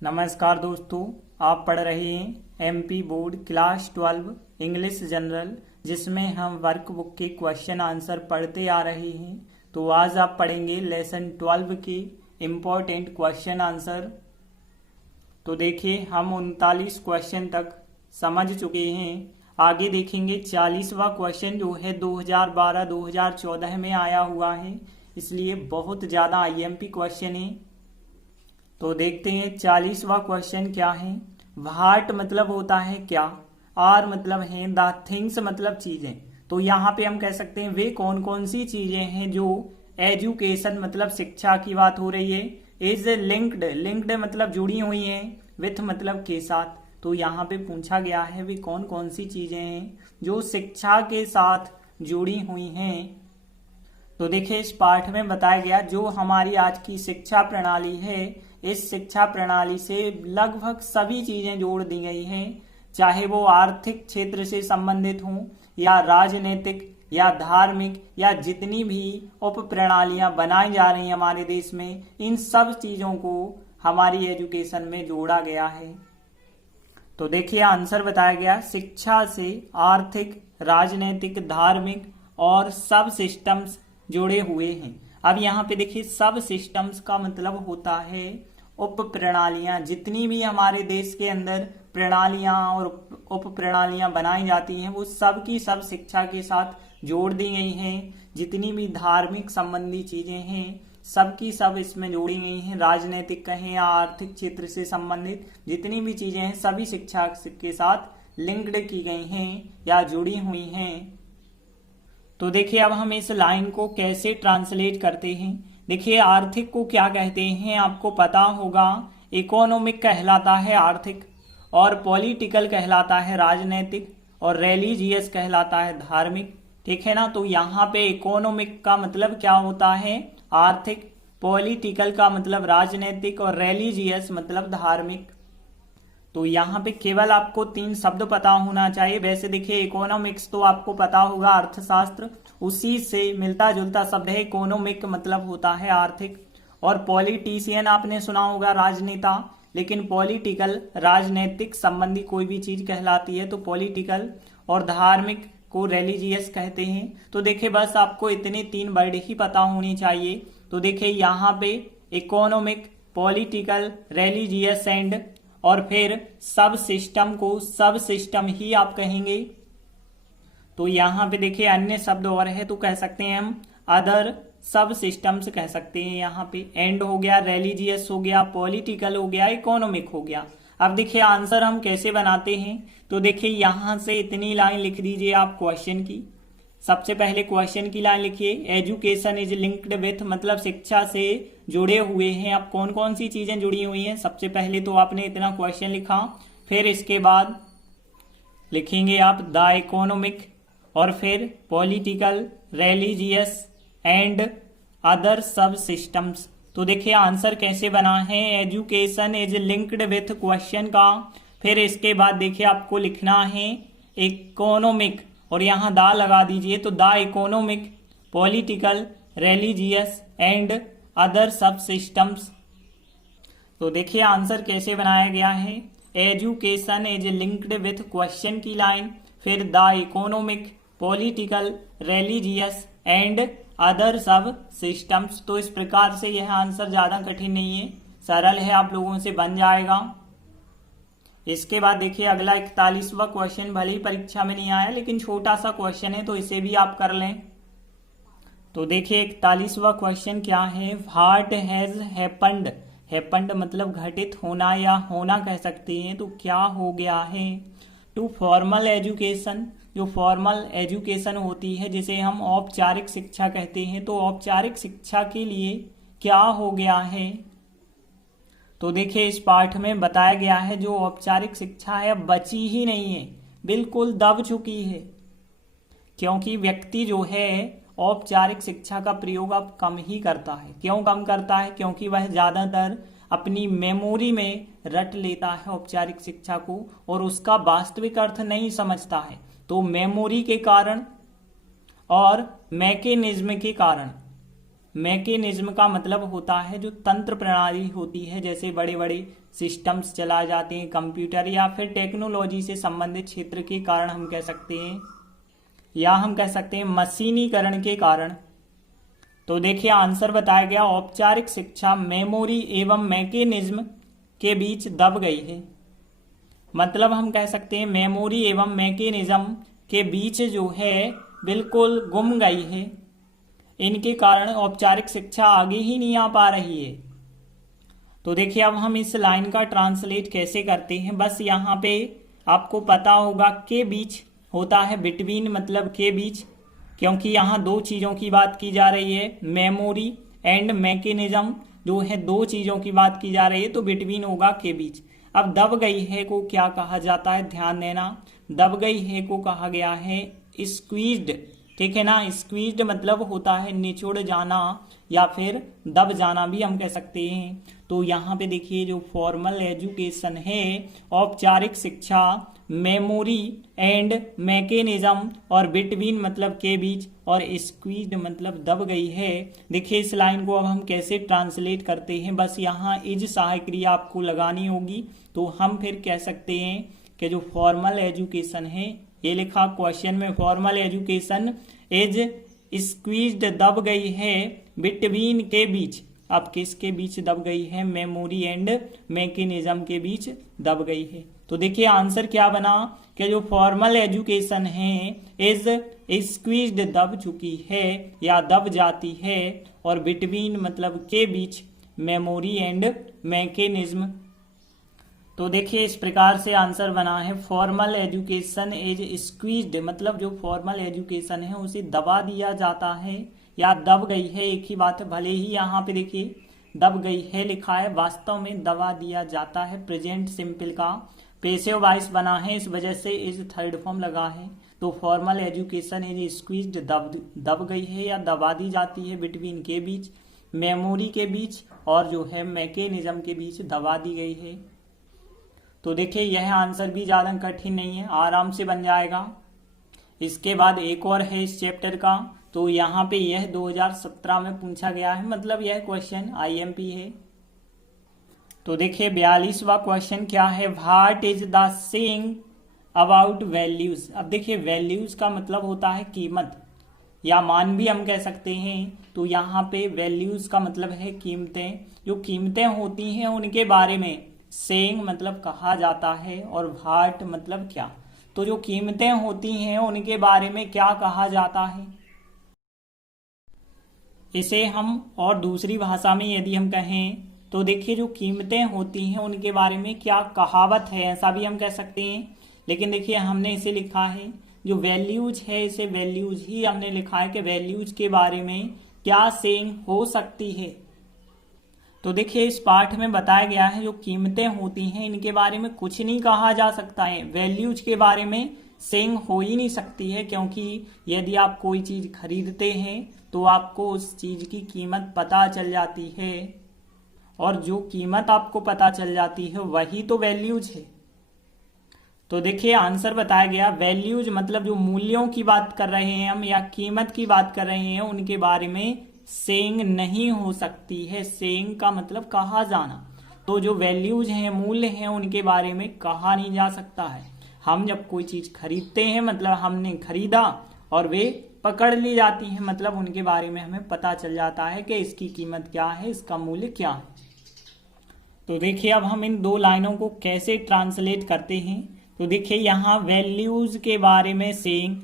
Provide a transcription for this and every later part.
नमस्कार दोस्तों, आप पढ़ रहे हैं MP board class 12 English general, जिसमें हम वर्कबुक के क्वेश्चन आंसर पढ़ते आ रहे हैं। तो आज आप पढ़ेंगे लेसन 12 के इम्पोर्टेंट क्वेश्चन आंसर। तो देखिए, हम 39 क्वेश्चन तक समझ चुके हैं। आगे देखेंगे 40वां क्वेश्चन जो है 2012-2014 में आया हुआ है, इसलिए बहुत ज़्यादा आईएमपी क्वेश्चन है। तो देखते हैं 40वां क्वेश्चन क्या है। व्हाट मतलब होता है क्या, आर मतलब है, द थिंग्स मतलब चीजें। तो यहाँ पे हम कह सकते हैं वे कौन कौन सी चीजें हैं जो एजुकेशन मतलब शिक्षा की बात हो रही है। इज लिंक्ड, लिंक्ड मतलब जुड़ी हुई हैं, विथ मतलब के साथ। तो यहाँ पे पूछा गया है वे कौन कौन सी चीजें हैं जो शिक्षा के साथ जुड़ी हुई हैं। तो देखिए, इस पाठ में बताया गया जो हमारी आज की शिक्षा प्रणाली है, इस शिक्षा प्रणाली से लगभग सभी चीजें जोड़ दी गई हैं, चाहे वो आर्थिक क्षेत्र से संबंधित हों या राजनीतिक या धार्मिक या जितनी भी उप प्रणालियां बनाई जा रही हैं हमारे देश में, इन सब चीजों को हमारी एजुकेशन में जोड़ा गया है। तो देखिए, आंसर बताया गया शिक्षा से आर्थिक, राजनीतिक, धार्मिक और सब सिस्टम्स जुड़े हुए हैं। अब यहाँ पे देखिए, सब सिस्टम्स का मतलब होता है उप प्रणालियां। जितनी भी हमारे देश के अंदर प्रणालियां और उप प्रणालियां बनाई जाती हैं, वो सब की सब शिक्षा के साथ जोड़ दी गई हैं। जितनी भी धार्मिक संबंधी चीजें हैं, सब की सब इसमें जोड़ी गई हैं। राजनीतिक कहें या आर्थिक क्षेत्र से संबंधित जितनी भी चीजें हैं, सभी शिक्षा के साथ लिंक्ड की गई हैं या जुड़ी हुई हैं। तो देखिए, अब हम इस लाइन को कैसे ट्रांसलेट करते हैं। देखिए, आर्थिक को क्या कहते हैं आपको पता होगा। इकोनॉमिक कहलाता है आर्थिक, और पॉलिटिकल कहलाता है राजनीतिक, और रिलीजियस कहलाता है धार्मिक। ठीक है ना। तो यहाँ पे इकोनॉमिक का मतलब क्या होता है, आर्थिक, पॉलिटिकल का मतलब राजनीतिक, और रिलीजियस मतलब धार्मिक। तो यहाँ पे केवल आपको 3 शब्द पता होना चाहिए। वैसे देखिए, इकोनॉमिक्स तो आपको पता होगा, अर्थशास्त्र, उसी से मिलता जुलता शब्द है। इकोनॉमिक मतलब होता है आर्थिक, और पॉलिटिशियन आपने सुना होगा, राजनेता। लेकिन पॉलिटिकल राजनीतिक संबंधी कोई भी चीज कहलाती है, तो पॉलिटिकल, और धार्मिक को रिलीजियस कहते हैं। तो देखिए, बस आपको इतने 3 वर्ड ही पता होनी चाहिए। तो देखिए, यहाँ पे इकोनॉमिक, पॉलिटिकल, रिलीजियस एंड, और फिर सब सिस्टम को सब सिस्टम ही आप कहेंगे। तो यहाँ पे देखिए, अन्य शब्द और है, तो कह सकते हैं हम अदर सब सिस्टम्स कह सकते हैं। यहाँ पे एंड हो गया, रिलीजियस हो गया, पॉलिटिकल हो गया, इकोनॉमिक हो गया। अब देखिए, आंसर हम कैसे बनाते हैं। तो देखिए, यहां से इतनी लाइन लिख दीजिए आप क्वेश्चन की। सबसे पहले क्वेश्चन की लाइन लिखिए, एजुकेशन इज लिंक्ड विथ मतलब शिक्षा से जुड़े हुए हैं। अब कौन कौन सी चीजें जुड़ी हुई हैं, सबसे पहले तो आपने इतना क्वेश्चन लिखा, फिर इसके बाद लिखेंगे आप द इकोनॉमिक, और फिर पॉलिटिकल, रिलीजियस एंड अदर सब सिस्टम्स। तो देखिए, आंसर कैसे बना है, education is linked with question का, फिर इसके बाद देखिए आपको लिखना है इकोनॉमिक, और यहां दा लगा दीजिए। तो the economic, political, religious and other सब सिस्टम्स। तो देखिए, आंसर कैसे बनाया गया है, education is linked with question की लाइन, फिर the economic, political, religious and other सब सिस्टम्स। तो इस प्रकार से यह आंसर ज्यादा कठिन नहीं है, सरल है, आप लोगों से बन जाएगा। इसके बाद देखिए, अगला 41वां क्वेश्चन, भले ही परीक्षा में नहीं आया लेकिन छोटा सा क्वेश्चन है, तो इसे भी आप कर लें। तो देखिए, 41वां क्वेश्चन क्या है, व्हाट हैज हैपेंड। हैपेंड मतलब घटित होना या होना कह सकते हैं। तो क्या हो गया है टू फॉर्मल एजुकेशन, जो फॉर्मल एजुकेशन होती है, जिसे हम औपचारिक शिक्षा कहते हैं। तो औपचारिक शिक्षा के लिए क्या हो गया है। तो देखिए, इस पाठ में बताया गया है जो औपचारिक शिक्षा है अब बची ही नहीं है, बिल्कुल दब चुकी है। क्योंकि व्यक्ति जो है औपचारिक शिक्षा का प्रयोग अब कम ही करता है। क्यों कम करता है, क्योंकि वह ज्यादातर अपनी मेमोरी में रट लेता है औपचारिक शिक्षा को, और उसका वास्तविक अर्थ नहीं समझता है। तो मेमोरी के कारण और मैकेनिज्म के कारण मैकेनिज्म का मतलब होता है जो तंत्र प्रणाली होती है, जैसे बड़े बड़े सिस्टम्स चलाए जाते हैं, कंप्यूटर या फिर टेक्नोलॉजी से संबंधित क्षेत्र के कारण हम कह सकते हैं, या हम कह सकते हैं मशीनीकरण के कारण। तो देखिए आंसर बताया गया, औपचारिक शिक्षा मेमोरी एवं मैकेनिज्म के बीच दब गई है। मतलब हम कह सकते हैं मेमोरी एवं मैकेनिज्म के बीच जो है बिल्कुल गुम गई है, इनके कारण औपचारिक शिक्षा आगे ही नहीं आ पा रही है। तो देखिए अब हम इस लाइन का ट्रांसलेट कैसे करते हैं, बस यहाँ पे आपको पता होगा के बीच होता है बिटवीन, मतलब के बीच, क्योंकि यहाँ दो चीज़ों की बात की जा रही है, मेमोरी एंड मैकेनिज्म जो है दो चीज़ों की बात की जा रही है, तो बिटवीन होगा के बीच। अब दब गई है को क्या कहा जाता है, ध्यान देना, दब गई है को कहा गया है स्क्वीज्ड, ठीक है ना। स्क्वीज्ड मतलब होता है निचोड़ जाना या फिर दब जाना भी हम कह सकते हैं। तो यहाँ पे देखिए जो फॉर्मल एजुकेशन है, औपचारिक शिक्षा, मेमोरी एंड मैकेनिज्म और बिटवीन मतलब के बीच, और स्क्वीज्ड मतलब दब गई है। देखिए इस लाइन को अब हम कैसे ट्रांसलेट करते हैं, बस यहाँ इज सहायक क्रिया आपको लगानी होगी। तो हम फिर कह सकते हैं कि जो फॉर्मल एजुकेशन है, ये लिखा क्वेश्चन में, फॉर्मल एजुकेशन इज स्क्वीज्ड दब गई है बिटवीन के बीच। अब किसके बीच दब गई है, मेमोरी एंड मैकेनिज्म के बीच दब गई है। तो देखिए आंसर क्या बना कि जो फॉर्मल एजुकेशन है इज स्क्वीज्ड दब चुकी है या दब जाती है, और बिटवीन मतलब के बीच मेमोरी एंड मैकेनिज्म। तो देखिए इस प्रकार से आंसर बना है, फॉर्मल एजुकेशन इज स्क्वीज्ड, मतलब जो फॉर्मल एजुकेशन है उसे दबा दिया जाता है या दब गई है, एक ही बात है। भले ही यहाँ पे देखिए दब गई है लिखा है, वास्तव में दबा दिया जाता है। प्रेजेंट सिंपल का पेसिव वॉइस बना है, इस वजह से इज थर्ड फॉर्म लगा है। तो फॉर्मल एजुकेशन इज स्क्वीज्ड दब गई है या दबा दी जाती है बिटवीन के बीच, मेमोरी के बीच और जो है मैकेनिज्म के बीच दबा दी गई है। तो देखिए यह आंसर भी ज़्यादा कठिन नहीं है, आराम से बन जाएगा। इसके बाद एक और है इस चैप्टर का, तो यहाँ पे यह 2017 में पूछा गया है, मतलब यह क्वेश्चन आईएमपी है। तो देखिए 42वां क्वेश्चन क्या है, what is the saying about values. अब देखिए वैल्यूज का मतलब होता है कीमत या मान भी हम कह सकते हैं। तो यहाँ पे वैल्यूज का मतलब है कीमतें, जो कीमतें होती हैं उनके बारे में सेइंग मतलब कहा जाता है, और व्हाट मतलब क्या। तो जो कीमतें होती हैं उनके बारे में क्या कहा जाता है, इसे हम और दूसरी भाषा में यदि हम कहें तो देखिए जो कीमतें होती हैं उनके बारे में क्या कहावत है, ऐसा भी हम कह सकते हैं। लेकिन देखिए हमने इसे लिखा है जो वैल्यूज है, इसे वैल्यूज ही हमने लिखा है कि वैल्यूज के बारे में क्या सेइंग हो सकती है। तो देखिए इस पाठ में बताया गया है जो कीमतें होती हैं इनके बारे में कुछ नहीं कहा जा सकता है, वैल्यूज के बारे में सेइंग हो ही नहीं सकती है, क्योंकि यदि आप कोई चीज खरीदते हैं तो आपको उस चीज की कीमत पता चल जाती है, और जो कीमत आपको पता चल जाती है वही तो वैल्यूज है। तो देखिए आंसर बताया गया, वैल्यूज मतलब जो मूल्यों की बात कर रहे हैं हम या कीमत की बात कर रहे हैं उनके बारे में सेइंग नहीं हो सकती है। सेइंग का मतलब कहा जाना, तो जो वैल्यूज हैं, मूल्य हैं, उनके बारे में कहा नहीं जा सकता है। हम जब कोई चीज खरीदते हैं मतलब हमने खरीदा और वे पकड़ ली जाती हैं, मतलब उनके बारे में हमें पता चल जाता है कि इसकी कीमत क्या है, इसका मूल्य क्या है। तो देखिए अब हम इन दो लाइनों को कैसे ट्रांसलेट करते हैं। तो देखिए यहाँ वैल्यूज के बारे में सेइंग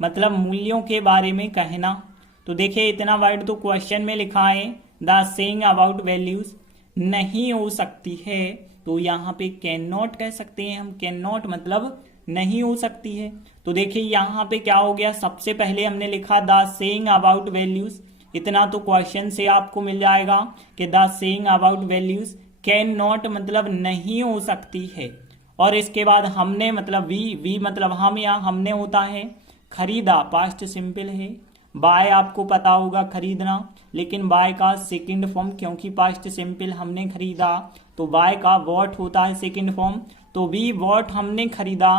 मतलब मूल्यों के बारे में कहना। तो देखिए इतना वर्ड तो क्वेश्चन में लिखा है, द सेइंग अबाउट वैल्यूज नहीं हो सकती है, तो यहाँ पे कैन नॉट कह सकते हैं हम। कैन नॉट मतलब नहीं हो सकती है। तो देखिए यहाँ पे क्या हो गया, सबसे पहले हमने लिखा द सेइंग अबाउट वैल्यूज, इतना तो क्वेश्चन से आपको मिल जाएगा कि the saying about values can not मतलब नहीं हो सकती है। और इसके बाद हमने मतलब वी मतलब हम या हमने होता है, खरीदा पास्ट सिंपल है, बाय आपको पता होगा खरीदना, लेकिन बाय का सेकंड फॉर्म, क्योंकि पास्ट सिंपल हमने खरीदा तो बाय का वॉट होता है सेकंड फॉर्म। तो वी वॉट हमने खरीदा,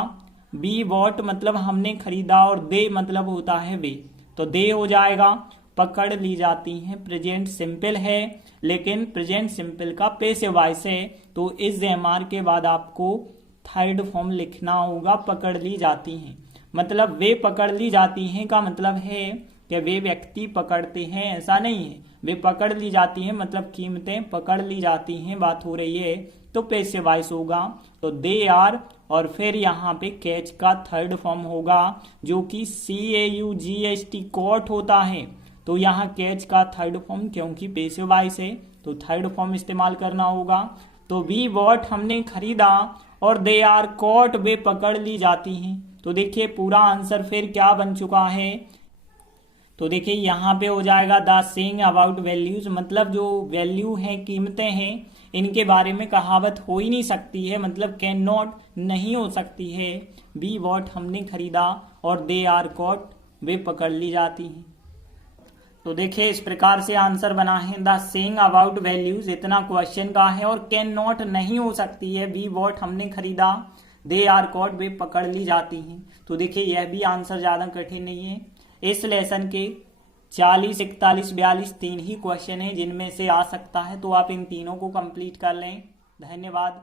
बी वॉट मतलब हमने खरीदा, और दे मतलब होता है वे, तो दे हो जाएगा। पकड़ ली जाती हैं। प्रेजेंट सिंपल है, लेकिन प्रेजेंट सिंपल का पैसिव वॉइस है, तो इस एमआर के बाद आपको थर्ड फॉर्म लिखना होगा, पकड़ ली जाती हैं। मतलब वे पकड़ ली जाती हैं का मतलब है कि वे व्यक्ति पकड़ते हैं, ऐसा नहीं है। वे पकड़ ली जाती हैं मतलब कीमतें पकड़ ली जाती हैं बात हो रही है, तो पैसिव वॉइस होगा। तो दे आर और फिर यहाँ पे कैच का थर्ड फॉर्म होगा जो कि CAUGST कॉट होता है। तो यहाँ कैच का थर्ड फॉर्म क्योंकि पैसिव वॉइस है तो थर्ड फॉर्म इस्तेमाल करना होगा। तो वी वॉट हमने खरीदा और दे आर कॉट वे पकड़ ली जाती हैं। तो देखिए पूरा आंसर फिर क्या बन चुका है। तो देखिए यहाँ पे हो जाएगा द सेइंग अबाउट वैल्यूज, मतलब जो वैल्यू हैं, कीमतें हैं, इनके बारे में कहावत हो ही नहीं सकती है, मतलब कैन नॉट नहीं हो सकती है। बी वॉट हमने खरीदा और दे आर कॉट वे पकड़ ली जाती हैं। तो देखिए इस प्रकार से आंसर बना है द सेइंग अबाउट वैल्यूज, इतना क्वेश्चन का है, और कैन नॉट नहीं हो सकती है। बी वॉट हमने खरीदा, दे आर कॉट वे पकड़ ली जाती हैं। तो देखिए यह भी आंसर ज्यादा कठिन नहीं है। इस लेसन के 40, 41, 42 तीन ही क्वेश्चन है जिनमें से आ सकता है, तो आप इन तीनों को कंप्लीट कर लें। धन्यवाद।